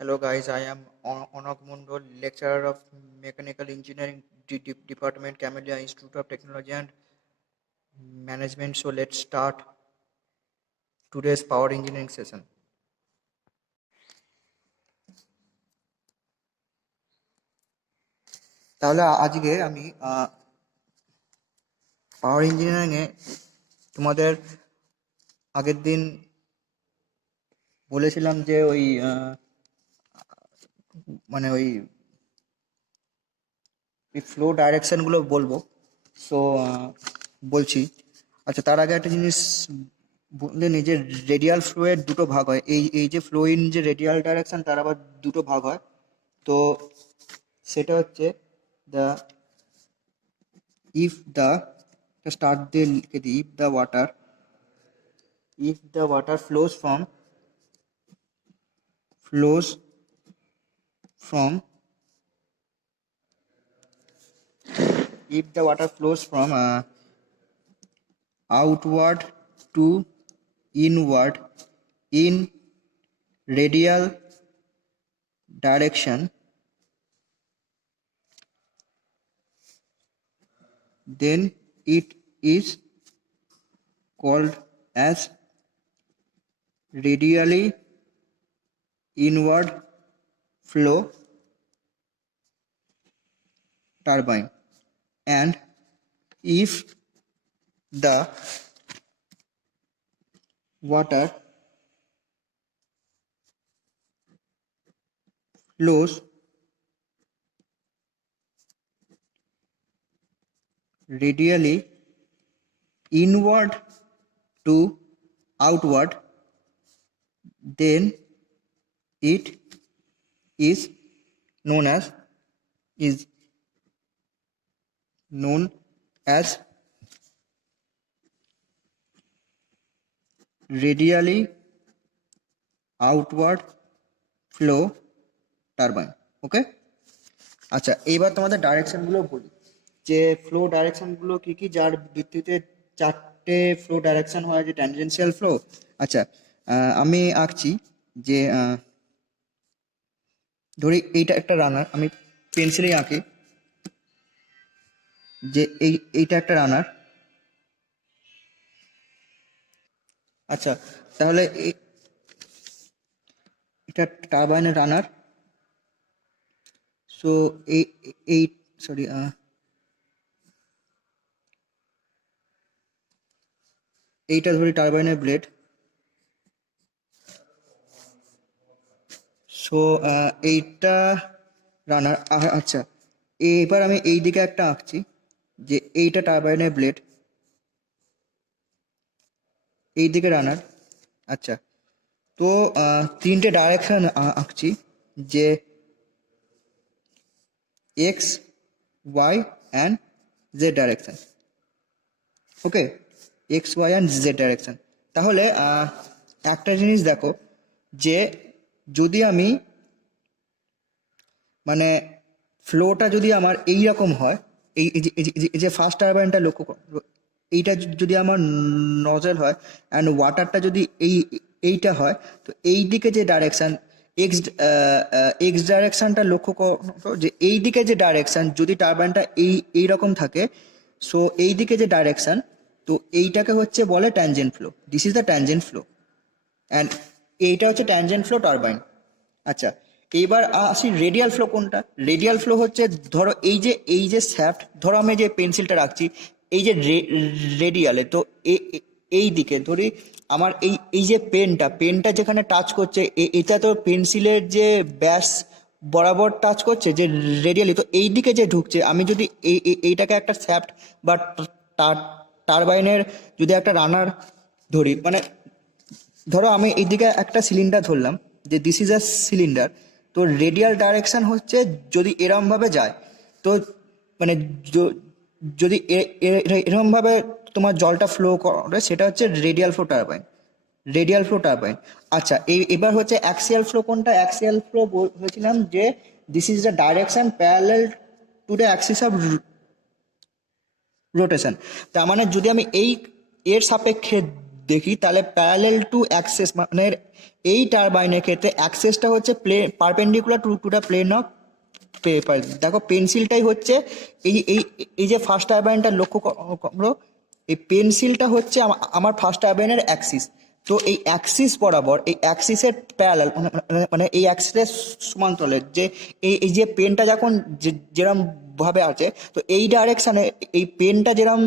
Hello guys, I am Onak Mundol, lecturer of Mechanical Engineering Department, Camellia Institute of Technology and Management. So let's start today's power engineering session. তাহলে আজকে আমি পাওয়ার ইঞ্জিনিয়ারিংয়ে তোমাদের আগের দিন বলেছিলাম যে ওই মানে ওই ফ্লো ডাইরেকশনগুলো বলবো। সো বলছি। আচ্ছা, তার আগে একটা জিনিস বললে নি যে রেডিয়াল ফ্লো এর দুটো ভাগ হয়। এই যে ফ্লো ইন যে রেডিয়াল ডাইরেকশন তার আবার দুটো ভাগ হয়। তো সেটা হচ্ছে দ্য ইফ দ্য স্টার্ট দিয়ে লিখে দিই, if the water flows from if the water flows from outward to inward in radial direction, then it is called as radially inward flow turbine. And if the water flows radially inward to outward, then it is known as radially outward flow turbine. ওকে, আচ্ছা এইবার তোমাদের ডাইরেকশনগুলো বলি যে flow ডাইরেকশনগুলো কি কি, যার ভিত্তিতে চারটে ফ্লো ডাইরেকশন হয়, যে ট্যানজেনশিয়াল ফ্লো। আচ্ছা, আমি আঁকছি যে ধরি এইটা একটা রানার, আমি পেন্সিলেই আঁকি যে এইটা একটা রানার। আচ্ছা, তাহলে এটা টারবাইনের রানার। সো এই সরি এইটা ধরি টারবাইনের ব্লেড। সো এইটা রানার। আচ্ছা, এবার আমি এই দিকে একটা আঁকছি যে এইটা টারবাইনের ব্লেড, এই দিকে রানার। আচ্ছা, তো তিনটে ডাইরেকশন আঁকছি যে X, Y and Z direction. Okay, X, Y and Z direction. তাহলে একটা জিনিস দেখো যে যদি আমি মানে ফ্লোটা যদি আমার এই রকম হয়, এই যে ফার্স্ট টারবাইনটা লক্ষ্য করো, এইটা যদি আমার নজল হয় অ্যান্ড ওয়াটারটা যদি এইটা হয়, তো এই দিকে যে ডাইরেকশান এক্স ডাইরেকশানটা লক্ষ্য করো যে এই দিকে যে ডাইরেকশান যদি টারবাইনটা এইরকম থাকে, সো এই দিকে যে ডাইরেকশান, তো এইটাকে হচ্ছে বলে tangent flow. This is the tangent flow and এইটা হচ্ছে ট্যানজেন্ট ফ্লো টারবাইন। আচ্ছা, এবার আসি রেডিয়াল ফ্লো কোনটা। রেডিয়াল ফ্লো হচ্ছে ধরো এই যে শ্যাফট, ধরো আমি যে পেন্সিলটা রাখছি এই যে রেডিয়ালে, তো এই দিকে ধরি আমার এই যে পেনটা যেখানে টাচ করছে, এটা তো পেন্সিলের যে ব্যাস বরাবর টাচ করছে যে রেডিয়ালি, তো এই দিকে যে ঢুকছে, আমি যদি এইটাকে একটা শ্যাফট বা টারবাইনের যদি একটা রানার ধরি, মানে ধরো আমি এইদিকে একটা সিলিন্ডার ধরলাম যে দিস ইজ আ সিলিন্ডার, তো রেডিয়াল ডাইরেকশন হচ্ছে যদি এরম ভাবে যায়, তো মানে যদি এরম ভাবে তোমার জলটা ফ্লো করে, সেটা হচ্ছে রেডিয়াল ফ্লো টারবাইন। আচ্ছা, এবার হচ্ছে অ্যাক্সিয়াল ফ্লো কোনটা। অ্যাক্সিয়াল ফ্লো বলেছিলাম যে this is the direction parallel to the Axis of rotation. তার মানে যদি আমি এর সাপেক্ষে দেখি তাহলে প্যারালেল টু অ্যাক্সেস মানে এই টারবাইনের ক্ষেত্রে অ্যাক্সেসটা হচ্ছে perpendicular to the plane of paper. দেখো পেন্সিলটাই হচ্ছে এই এই এই যে ফার্স্ট টারবাইনটা লক্ষ্য করো, এই পেন্সিলটা হচ্ছে আমার ফার্স্ট টারবাইনের অ্যাক্সিস। তো এই অ্যাক্সিস বরাবর এই অ্যাক্সিসের প্যারালাল মানে এই অ্যাক্সিসের সমান্তরালের যে এই যে পেনটা যখন যেরকম ভাবে আছে, তো এই ডাইরেকশানে এই পেনটা যেরকম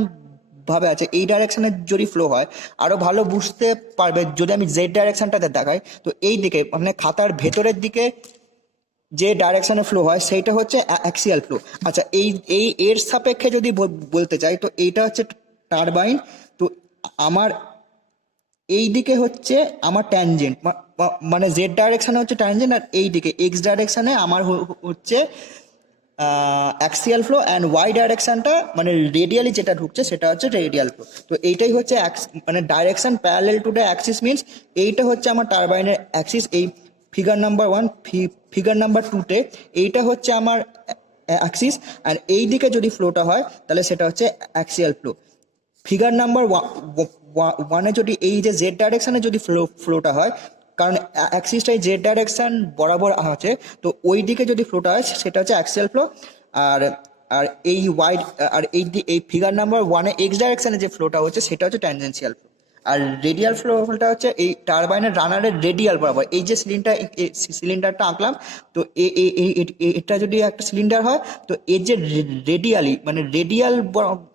ভাবে আছে এই ডাইরেকশনে যদি ফ্লো হয় আরো ভালো বুঝতে পারবে যদি আমি জেড ডাইরেকশনটাতে দেখাই। তো এই দিকে মানে খাতার ভেতরের দিকে যে ডাইরেকশনে ফ্লো হয় সেইটা হচ্ছে অ্যাক্সিয়াল ফ্লো। আচ্ছা এই এই এর সাপেক্ষে যদি বলতে চাই তো এইটা হচ্ছে টারবাইন। তো আমার এই দিকে হচ্ছে আমার ট্যানজেন্ট, মানে জেড ডাইরেকশনে হচ্ছে ট্যানজেন্ট, আর এই দিকে এক্স ডাইরেকশনে আমার হচ্ছে অ্যাক্সিয়াল ফ্লো, অ্যান্ড ওয়াই ডাইরেকশনটা মানে রেডিয়ালি যেটা ঢুকছে সেটা হচ্ছে রেডিয়াল ফ্লো। তো এইটাই হচ্ছে মানে direction parallel to the Axis means এইটা হচ্ছে আমার টারবাইনের অ্যাক্সিস। এই ফিগার নাম্বার 1 ফিগার নাম্বার 2তে এইটা হচ্ছে আমার অ্যাক্সিস, আর এই দিকে যদি ফ্লোটা হয় তাহলে সেটা হচ্ছে অ্যাক্সিয়াল ফ্লো। ফিগার নাম্বার 1-এ যদি এই যে জেড ডাইরেকশনে যদি ফ্লোটা হয়, কারণ অ্যাক্সিসটাই জেড ডাইরেকশন বরাবর আছে, তো ওই দিকে যদি ফ্লোটা হয় সেটা হচ্ছে অ্যাক্সিয়াল ফ্লো। আর আর এই ওয়াই আর এই ফিগার নাম্বার 1-এ এক্স ডাইরেকশনে যে ফ্লোটা হচ্ছে সেটা হচ্ছে ট্যানজেন্সিয়াল ফ্লো। আর রেডিয়াল ফ্লোটা হচ্ছে এই টারবাইনের রানারের রেডিয়াল বরাবর। এই যে সিলিন্ডারটা আঁকলাম, তো এটা যদি একটা সিলিন্ডার হয় তো এর যে রেডিয়ালি মানে রেডিয়াল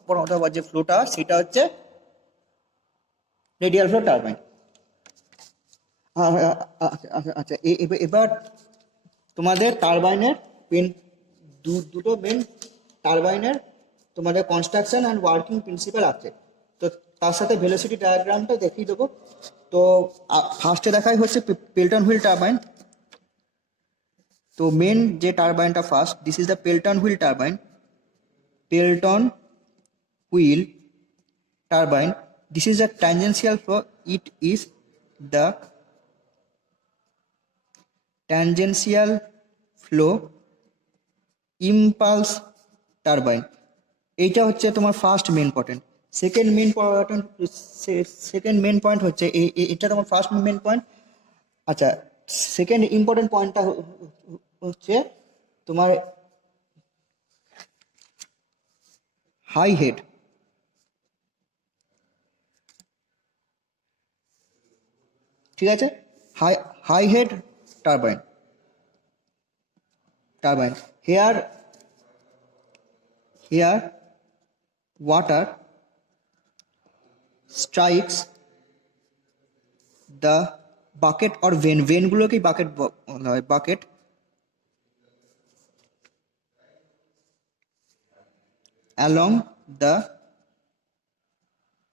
বরাবর যে ফ্লোটা সেটা হচ্ছে রেডিয়াল ফ্লো টারবাইন। আচ্ছা এবার তোমাদের টারবাইনের মেন দুটো মেন টারবাইনের তোমাদের কনস্ট্রাকশন অ্যান্ড ওয়ার্কিং প্রিন্সিপাল আছে। তো তার সাথে ভেলোসিটি ডায়াগ্রামটা দেখিয়ে দেবো। তো ফার্স্টে দেখাই হচ্ছে পেল্টন হুইল টারবাইন। তো মেন যে টারবাইনটা first, this is the Pelton wheel turbine. Pelton wheel turbine, this is a tangential flow, it is the tangential flow impulse turbine। এইটা হচ্ছে তোমার first main point. Second main point হচ্ছে এটা তোমার first main point. আচ্ছা second important পয়েন্টটা হচ্ছে তোমার হাই হেড। ঠিক আছে, high head turbine here water strikes the bucket or ভেনগুলোকেই বাকেট বলা হয়, bucket along the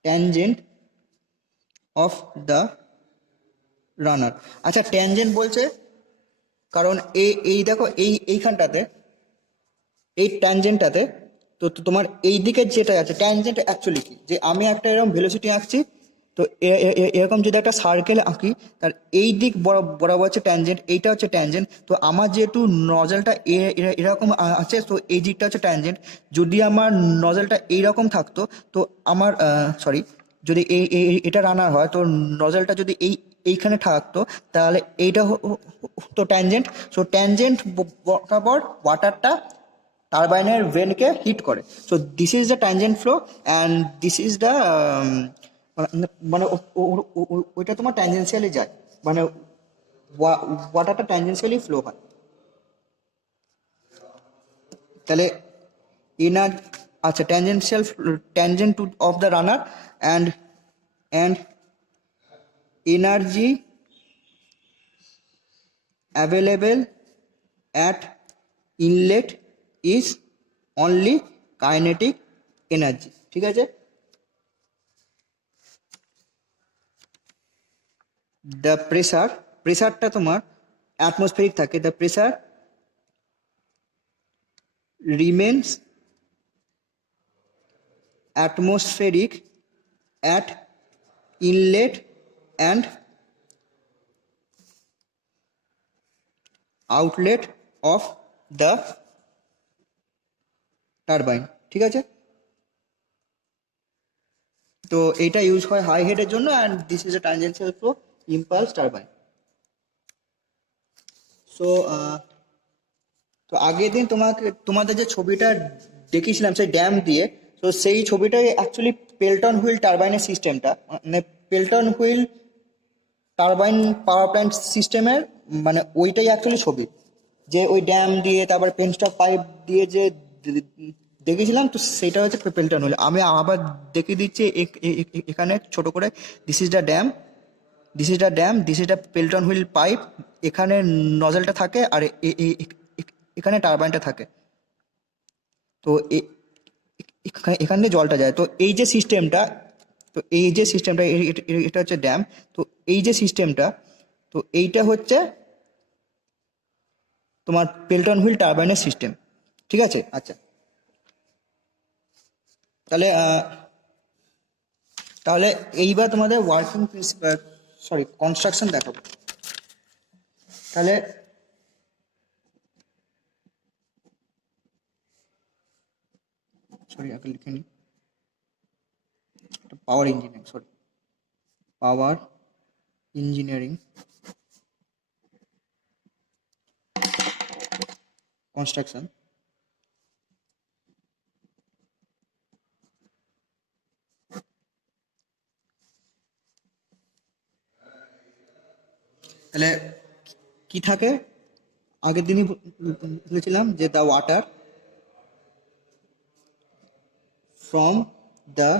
tangent of the runner। আচ্ছা ট্যানজেন্ট বলছে কারণ এই দেখো এইখানটাতে এই ট্যানজেন্টটাতে তো তোমার এই দিকে যেটা আছে ট্যানজেন্ট অ্যাকচুয়ালি কি, যে আমি একটা এরকম ভেলোসিটি আঁকছি, তো এরকম যদি একটা সার্কেল আঁকি তার এই দিক বরাবর হচ্ছে ট্যানজেন্ট, এইটা হচ্ছে ট্যানজেন্ট। তো আমার যেহেতু নজলটা এরকম আছে তো এই দিকটা হচ্ছে ট্যানজেন্ট। যদি আমার নজলটা এইরকম থাকতো তো আমার সরি যদি এটা রানার হয় তো নজলটা যদি এইখানে থাকতো তাহলে এইটা তো ট্যানজেন্ট। সো ট্যানজেন্ট বরাবর ওয়াটারটা টারবাইনের ভেনকে হিট করে। So this is the tangent flow and this is the মানে ওইটা তোমার ট্যানজেন্সিয়ালি যায়, মানে ওয়াটারটা ট্যানজেন্সিয়ালি ফ্লো হয়। তাহলে ইনার আচ্ছা tangent to of the runner and energy available at inlet is only kinetic energy. ঠিক আছে, দ্য প্রেসারটা তোমার অ্যাটমসফেরিক থাকে, the pressure remains atmospheric at inlet and outlet of the turbine. ঠিক আছে, তো এইটা ইউজ হয় হাই হেডের জন্য, and this is a tangential flow impulse turbine. So তো আগের দিন তোমাদের যে ছবিটা দেখিয়েছিলাম সেই ড্যাম দিয়ে, তো সেই ছবিটাই অ্যাকচুয়ালি পেল্টন হুইল টারবাইনের সিস্টেমটা, মানে পেল্টন হুইল টারবাইন পাওয়ার প্ল্যান্ট সিস্টেমের মানে ওইটাই অ্যাকচুয়ালি ছবি, যে ওই ড্যাম দিয়ে তারপর পেনস্টক পাইপ দিয়ে যে দেখেছিলাম, তো সেটা হচ্ছে পেল্টন হুইল। আমি আবার দেখিয়ে দিচ্ছি এখানে ছোট করে, this is the dam, this is the dam, this is the Pelton wheel pipe. এখানে নজলটা থাকে আর এখানে টারবাইনটা থাকে। তো এখান দিয়ে জলটা যায়। তো এই যে সিস্টেমটা, এটা হচ্ছে ড্যাম। তো এই যে সিস্টেমটা, তো এইটা হচ্ছে তোমার পেল্টন হুইল টারবাইনের সিস্টেম। ঠিক আছে? আচ্ছা, তাহলে তাহলে এইবার তোমাদের ওয়ার্কিং প্রিন্সিপাল, সরি কনস্ট্রাকশন দেখাবো। তাহলে সরি আগে লিখে নিই, পাওয়ার ইঞ্জিনিয়ারিং, সরি পাওয়ার ইঞ্জিনিয়ারিং কনস্ট্রাকশন। তাহলে কি থাকে, আগের দিনই বলেছিলাম যে the water from the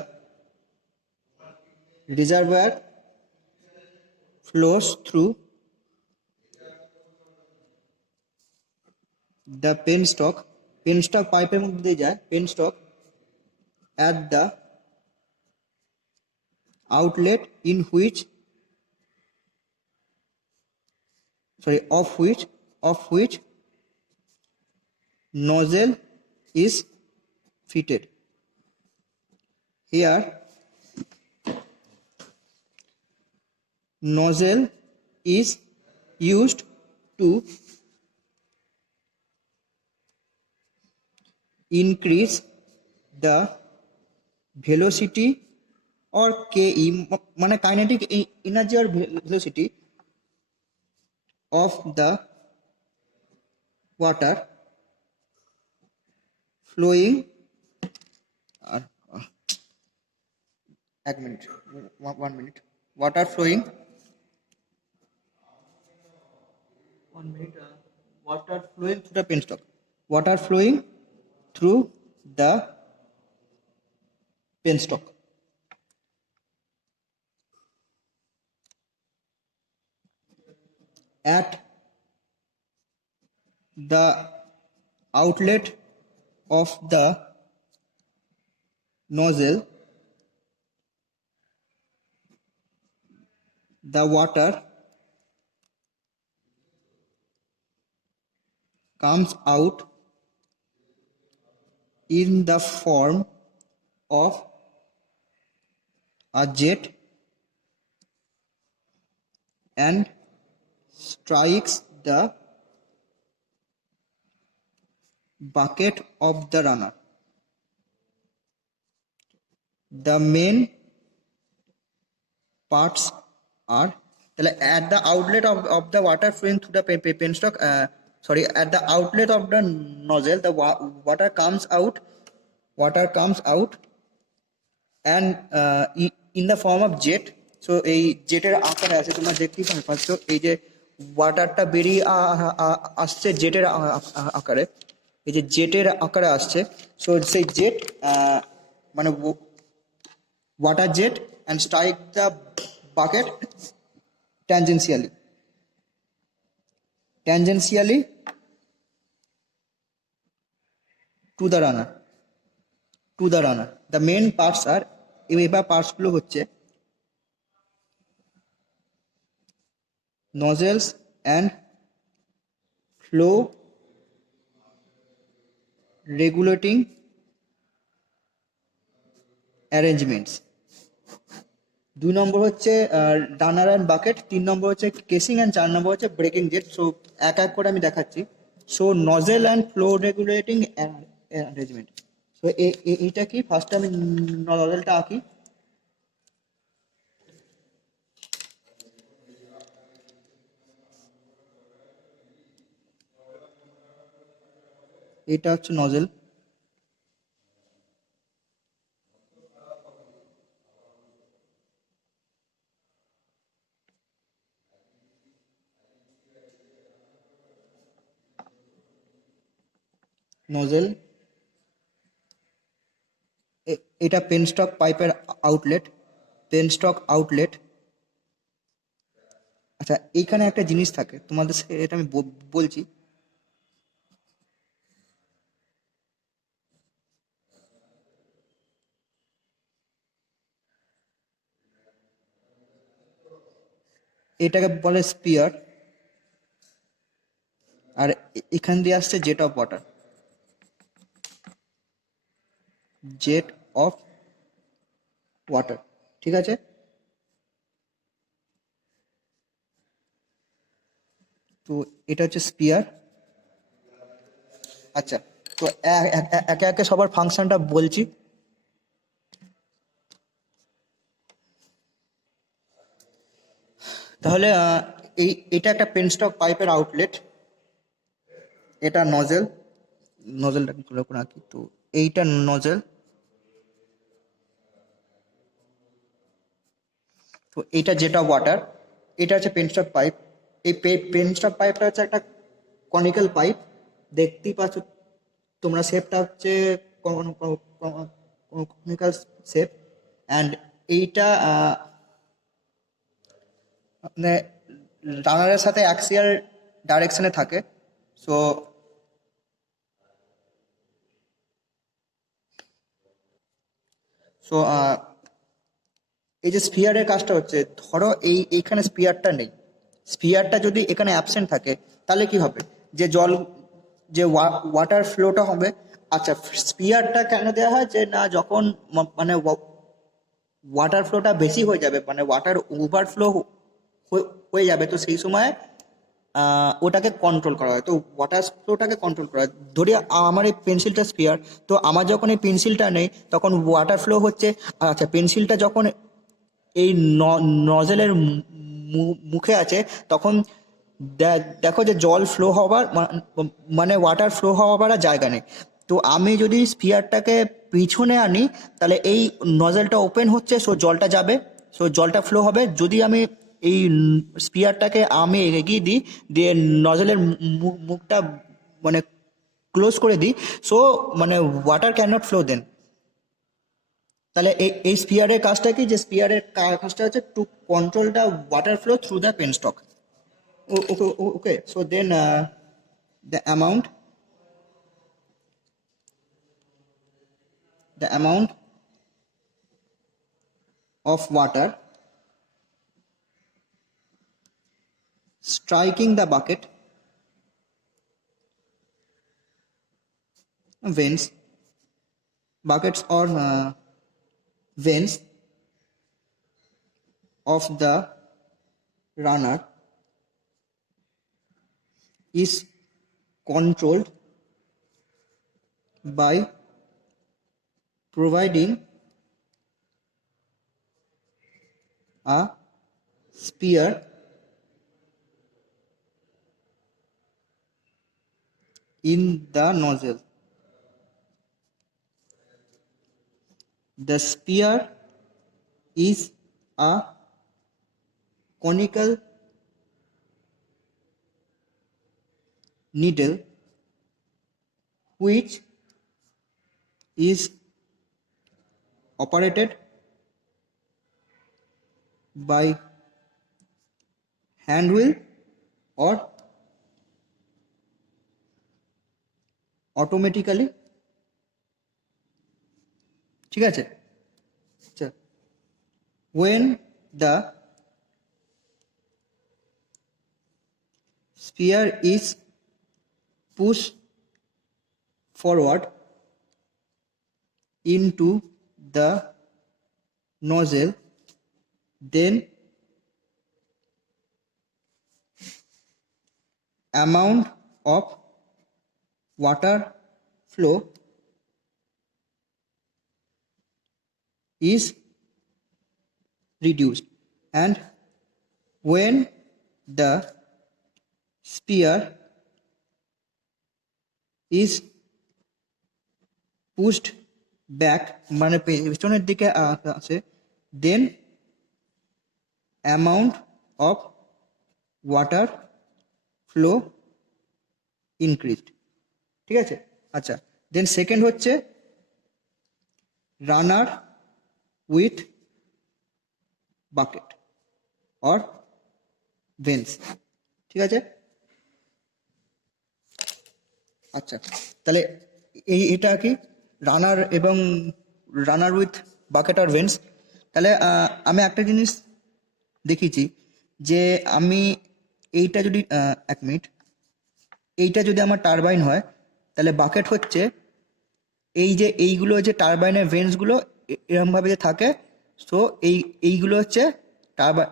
reservoir flows through the penstock পাইপের মধ্যে দিয়ে যায়, penstock at the outlet in which, sorry, of which nozzle is fitted. Here nozzle is used to increase the velocity or KE, মানে kinetic energy or velocity of the water flowing, আর এক minute, 1 minute, water flowing, 1 minute, water flowing through the penstock, water flowing through the penstock at the outlet of the nozzle. The water comes out in the form of a jet and strikes the bucket of the runner. The main parts are, at the outlet of the water flowing through the penstock, at the outlet of the nozzle, the water comes out and in the form of jet. So এই জেটের আকারে আছে, তোমরা দেখতেই পাচ্ছ এই যে ওয়াটারটা বেরিয়ে আসছে জেটের আকারে, এই যে জেটের আকারে আসছে। সো সেই জেট মানে water jet and strike the bucket tangentially to the runner. The main parts are, এবার পার্টস গুলো হচ্ছে nozzles and flow regulating arrangements, 2 নম্বর হচ্ছে রানার অ্যান্ড বাকেট, 3 নম্বর হচ্ছে কেসিং, অ্যান্ড 4 নম্বর হচ্ছে ব্রেকিং জেট। সো এক এক করে আমি দেখাচ্ছি। So nozzle and flow regulating arrangement. So এইটা কি, ফার্স্টে আমি নজেলটা আঁকি। এটা হচ্ছে নজেল, নজেল, এটা পেনস্টক পাইপের আউটলেট, পেনস্টক আউটলেট। আচ্ছা, এইখানে একটা জিনিস থাকে তোমাদের এটা আমি বলছি। এটাকে বলে স্পিয়ার, আর এখান দিয়ে আসছে jet of water, jet of water. ঠিক আছে, তো এটা হচ্ছে স্পিয়ার। আচ্ছা, তো একে একে সবার ফাংশনটা বলছি। তাহলে এটা একটা পেনস্টক পাইপের আউটলেট, এটা নজেল, নজেলটা খুলে রাখি, তো এইটা নজেল, তো এইটা যেটা ওয়াটার, এটা হচ্ছে পেনস্টক পাইপ। এই পেনস্টক পাইপটা হচ্ছে একটা কনিক্যাল পাইপ, দেখতেই পাচ্ছ তোমরা, শেপটা হচ্ছে কনিক্যাল শেপ। অ্যান্ড এইটা মানে রানারের সাথে অ্যাক্সিয়াল ডাইরেকশনে থাকে। সো সো এই যে স্পিয়ারের কাজটা হচ্ছে, ধরো এইখানে স্পিয়ারটা নেই, স্পিয়ারটা যদি এখানে অ্যাবসেন্ট থাকে তাহলে কি হবে, যে জল, যে ওয়াটার ফ্লোটা হবে। আচ্ছা, স্পিয়ারটা কেন দেওয়া হয়, যে না যখন মানে ওয়াটার ফ্লোটা বেশি হয়ে যাবে, মানে ওয়াটার ওভারফ্লো হয়ে যাবে, তো সেই সময় ওটাকে কন্ট্রোল করা হয়, তো ওয়াটার ফ্লোটাকে কন্ট্রোল করা হয়। ধরি আমার এই পেন্সিলটা স্পিয়ার, তো আমার যখন এই পেন্সিলটা নেই তখন ওয়াটার ফ্লো হচ্ছে। আচ্ছা, পেন্সিলটা যখন এই নজেলের মুখে আছে, তখন দেখো যে জল ফ্লো হবার মানে ওয়াটার ফ্লো হওয়ার আর জায়গা নেই। তো আমি যদি স্পিয়ারটাকে পিছনে আনি, তাহলে এই নজেলটা ওপেন হচ্ছে, সো জলটা যাবে, সো জলটা ফ্লো হবে। যদি আমি এই স্পিয়ারটাকে আমি এগিয়ে দিই, দিয়ে নজেলের মুখটা মানে ক্লোজ করে দিই, সো মানে water can not flow then. তাহলে এই স্পিয়ারের কাজটা কি, যে স্পিয়ারের কাজটা হচ্ছে to control the water flow through the penstock. Okay, okay, so then the amount the amount of water striking the veins buckets or veins of the runner is controlled by providing a spear in the nozzle. The spear is a conical needle which is operated by hand wheel or automatically। ঠিক আছে, আচ্ছা, when the spear is pushed forward into the nozzle, then amount of water flow is reduced, and when the spear is pushed back মানে পেছনের দিকে আসে, then amount of water flow increased, ঠিক আছে। আচ্ছা, দেন সেকেন্ড হচ্ছে রানার with bucket or veins, ঠিক আছে। আচ্ছা, তাহলে এটা কি রানার এবং রানার উইথ বাকেট আর ভেন্স। তাহলে আমি একটা জিনিস দেখিছি যে আমি এইটা যদি 1 মিনিট, এইটা যদি আমার টারবাইন হয় তাহলে বাকেট হচ্ছে এই যে এইগুলো যে টারবাইনের ভেন্সগুলো এরকমভাবে যে থাকে, সো এইগুলো হচ্ছে টারবাইন,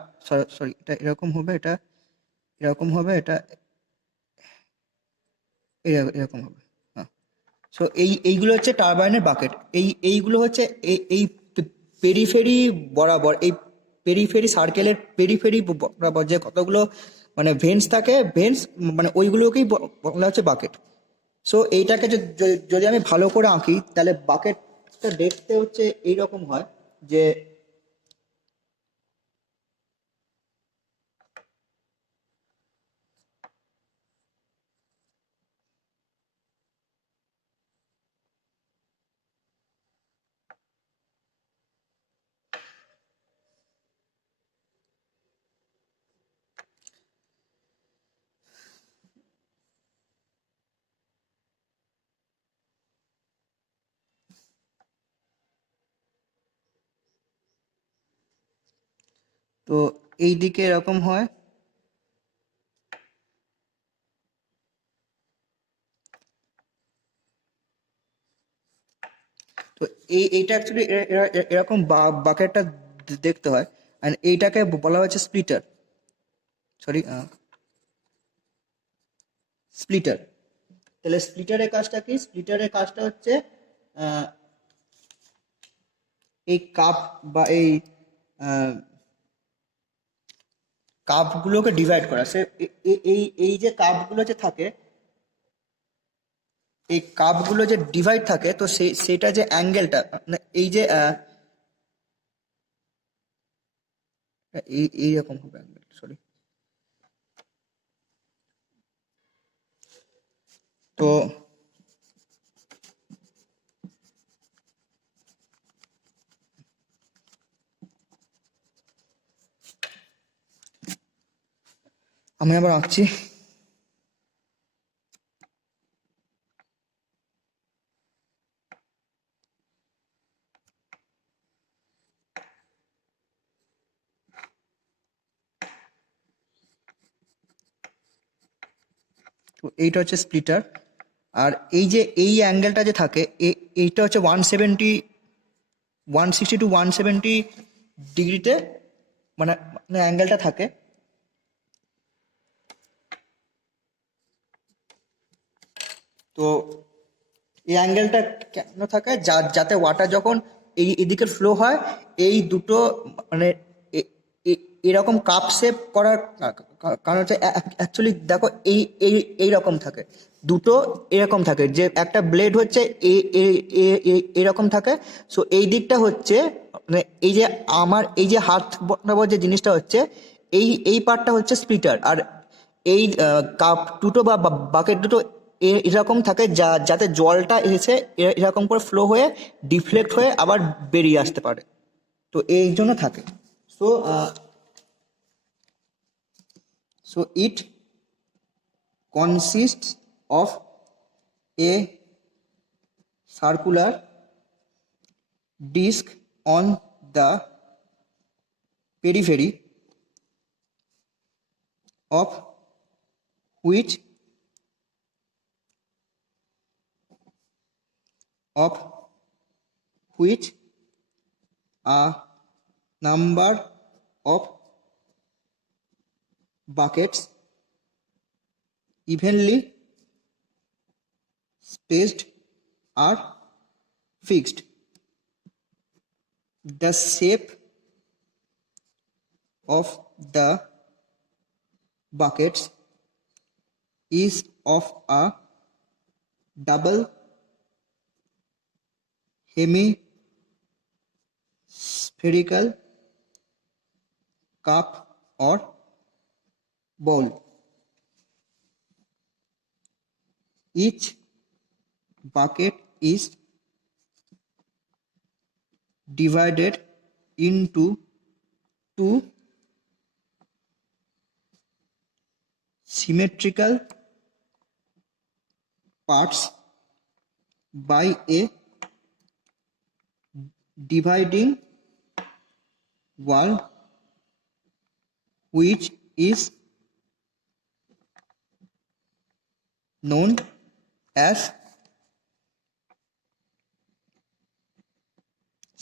সরি এটা এরকম হবে, এটা এরকম হবে, এটা এরকম হবে, হ্যাঁ। সো এইগুলো হচ্ছে টারবাইনের বাকেট, এইগুলো হচ্ছে এই পেরিফেরি বরাবর, এই পেরিফেরি সার্কেলের পেরিফেরি বরাবর যে কতগুলো মানে ভেন্স থাকে, ভেন্স মানে ওইগুলোকেই বলা হচ্ছে বাকেট। সো এইটাকে যদি আমি ভালো করে আঁকি তাহলে বাকেটটা দেখতে হচ্ছে এইরকম হয় যে তো এই দিকে এরকম হয়, তো এইটা অ্যাকচুয়ালি এরকম বাকেটটা দেখতে হয়, অ্যান্ড এইটাকে বলা হচ্ছে স্প্লিটার, সরি স্প্লিটার। তাহলে স্প্লিটারের কাজটা কি? স্প্লিটারের কাজটা হচ্ছে আহ, এই কাপ বা এই কাপগুলোকে ডিভাইড করা, সে এই এই যে কাপগুলো যে থাকে, এই কাপগুলো যে ডিভাইড থাকে, তো সেটা যে অ্যাঙ্গেলটা মানে এই যে এইরকম হবে অ্যাঙ্গেল, সরি। তো আমি আবার আঁকছি। তো এইটা হচ্ছে স্প্লিটার, আর এই যে এই অ্যাঙ্গেলটা যে থাকে এইটা হচ্ছে 160 টু 170 ডিগ্রিতে মানে মানে অ্যাঙ্গেলটা থাকে। তো এই অ্যাঙ্গেলটা কেন থাকে? যাতে ওয়াটার যখন এদিকে ফ্লো হয়, এই দুটো মানে এরকম কাপ শেপ করার কারণ হচ্ছে অ্যাকচুয়ালি দেখো এই এই এইরকম থাকে, দুটো এরকম থাকে, যে একটা ব্লেড হচ্ছে এরকম থাকে। সো এই দিকটা হচ্ছে মানে এই যে আমার এই যে হাত বরাবর যে জিনিসটা হচ্ছে, এই পার্টটা হচ্ছে স্প্লিটার। আর এই কাপ দুটো বা বাকেট দুটো এরকম থাকে যাতে জলটা এসে এরকম করে ফ্লো হয়ে ডিফ্লেক্ট হয়ে আবার বেরিয়ে আসতে পারে, তো এই জন্য থাকে। So it consists of A circular disk on the periphery of which of which a number of buckets evenly spaced are fixed. The shape of the buckets is of a double hemispherical cup or bowl. Each bucket is divided into two symmetrical parts by a dividing wall, which is known as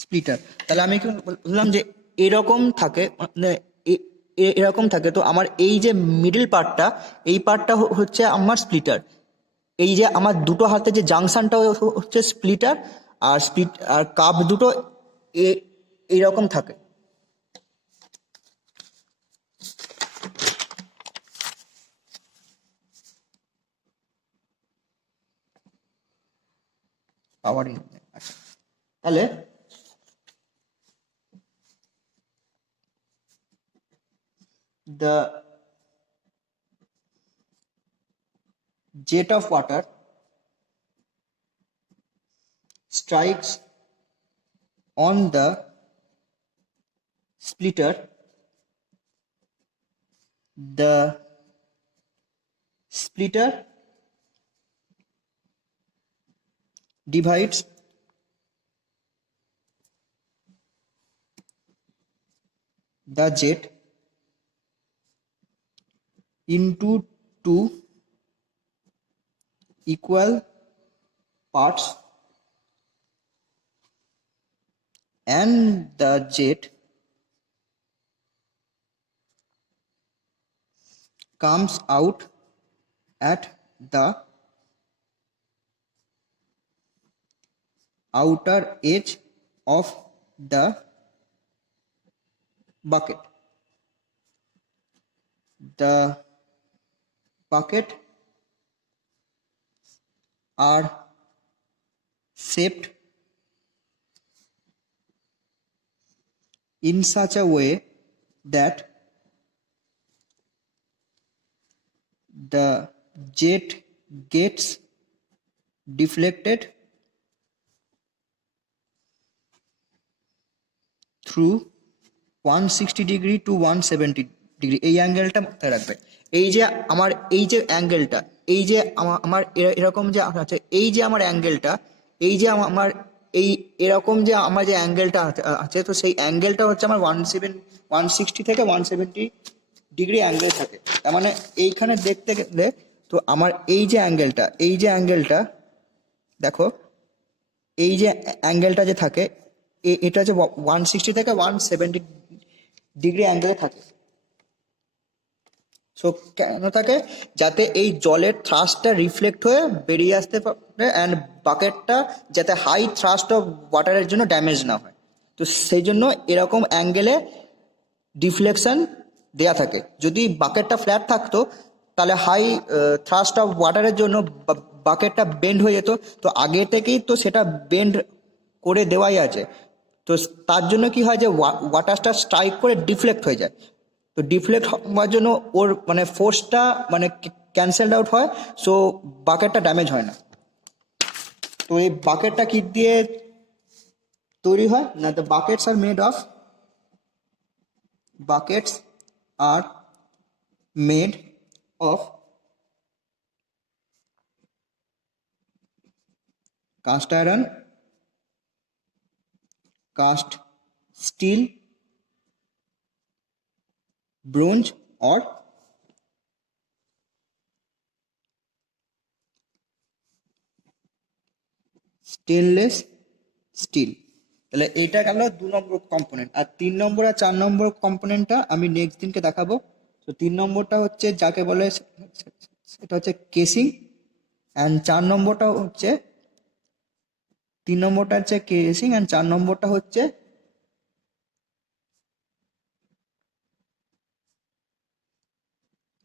splitter. তাহলে আমি কি বললাম যে এরকম থাকে, মানে এরকম থাকে। তো আমার এই যে মিডল পার্টটা, এই পার্টটা হচ্ছে আমার স্প্লিটার। এই যে আমার দুটো হাতে যে জাংশনটা হচ্ছে স্প্লিটার, আর আর কাপ দুটো এইরকম থাকে। পাওয়ার আচ্ছা, তাহলে the jet of water strikes on the splitter. The splitter divides the jet into two equal parts, and the jet comes out at the outer edge of the bucket. The bucket are shaped in such a way that the jet gets deflected through 160 degree to 170 degree. এই অ্যাঙ্গেলটা মাথায় রাখবে। এই যে আমার এই যে অ্যাঙ্গেলটা, এই যে আমার এরকম যে আছে, এই যে আমার অ্যাঙ্গেলটা, এই যে আমার এই এরকম যে আমার যে অ্যাঙ্গেলটা আছে, তো সেই অ্যাঙ্গেলটা হচ্ছে আমার 160 থেকে 170 ডিগ্রি অ্যাঙ্গেল থাকে। তার মানে এইখানে দেখতে গেলে তো আমার এই যে অ্যাঙ্গেলটা, এই যে অ্যাঙ্গেলটা দেখো, এই যে অ্যাঙ্গেলটা যে থাকে, এটা হচ্ছে 160 থেকে 170 ডিগ্রি অ্যাঙ্গেলে থাকে। সো কেন থাকে? যাতে এই জলের থ্রাস্টটা রিফ্লেক্ট হয়ে বেরিয়ে আসতে পারে, অ্যান্ড বাকেটটা যাতে হাই থ্রাস্ট অফ ওয়াটারের জন্য ড্যামেজ না হয়। তো সেই জন্য এরকম অ্যাঙ্গেলে ডিফ্লেকশন দেয়া থাকে। যদি বাকেটটা ফ্ল্যাট থাকতো তাহলে হাই থ্রাস্ট অফ ওয়াটারের জন্য বাকেটটা বেন্ড হয়ে যেত। তো আগে থেকেই তো সেটা বেন্ড করে দেওয়াই আছে। তো তার জন্য কি হয় যে ওয়াটারটা স্ট্রাইক করে ডিফ্লেক্ট হয়ে যায়। তো ডিফ্লেক্ট হওয়ার জন্য ওর মানে ফোর্সটা মানে ক্যান্সেলড আউট হয়, সো বাকেটটা ড্যামেজ হয় না। তো এই বাকেটটা কি দিয়ে তৈরি হয় না? The buckets are made of cast iron, cast steel, bronze or stainless steel. তাহলে এটা গেল 2 নম্বর কম্পোনেন্ট। আর 3 নম্বর আর 4 নম্বর কম্পোনেন্টটা আমি নেক্সট দিনকে দেখাবো। তো 3 নম্বরটা হচ্ছে যাকে বলে সেটা হচ্ছে কেসিং, অ্যান্ড 4 নম্বরটা হচ্ছে 3 নম্বরটা হচ্ছে কেসিং, অ্যান্ড 4 নম্বরটা হচ্ছে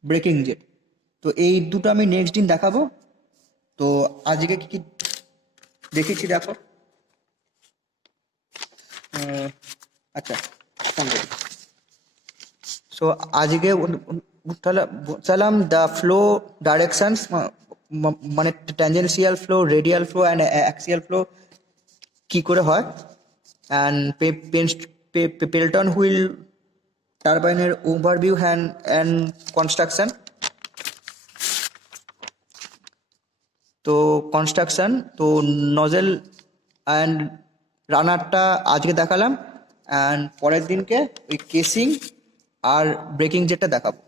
ব্রেকিং জেট। তো এই দুটো আমি নেক্সট দিন দেখাবো। তো আজকে কি কি দেখেছি দেখো। আচ্ছা, সো আজকে তাহলে বুঝলাম দ্য ফ্লো ডাইরেকশনস, মানে tangential flow, radial flow and axial flow কি করে হয়, অ্যান্ড পেল্টন হুইল টারবাইনের ওভারভিউ অ্যান্ড কনস্ট্রাকশন। তো কনস্ট্রাকশন তো নজেল অ্যান্ড রানারটা আজকে দেখালাম, অ্যান্ড পরের দিনকে ওই কেসিং আর ব্রেকিং যেটা দেখাবো।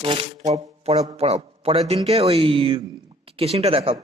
তো পরের দিনকে ওই কেসিংটা দেখাবো।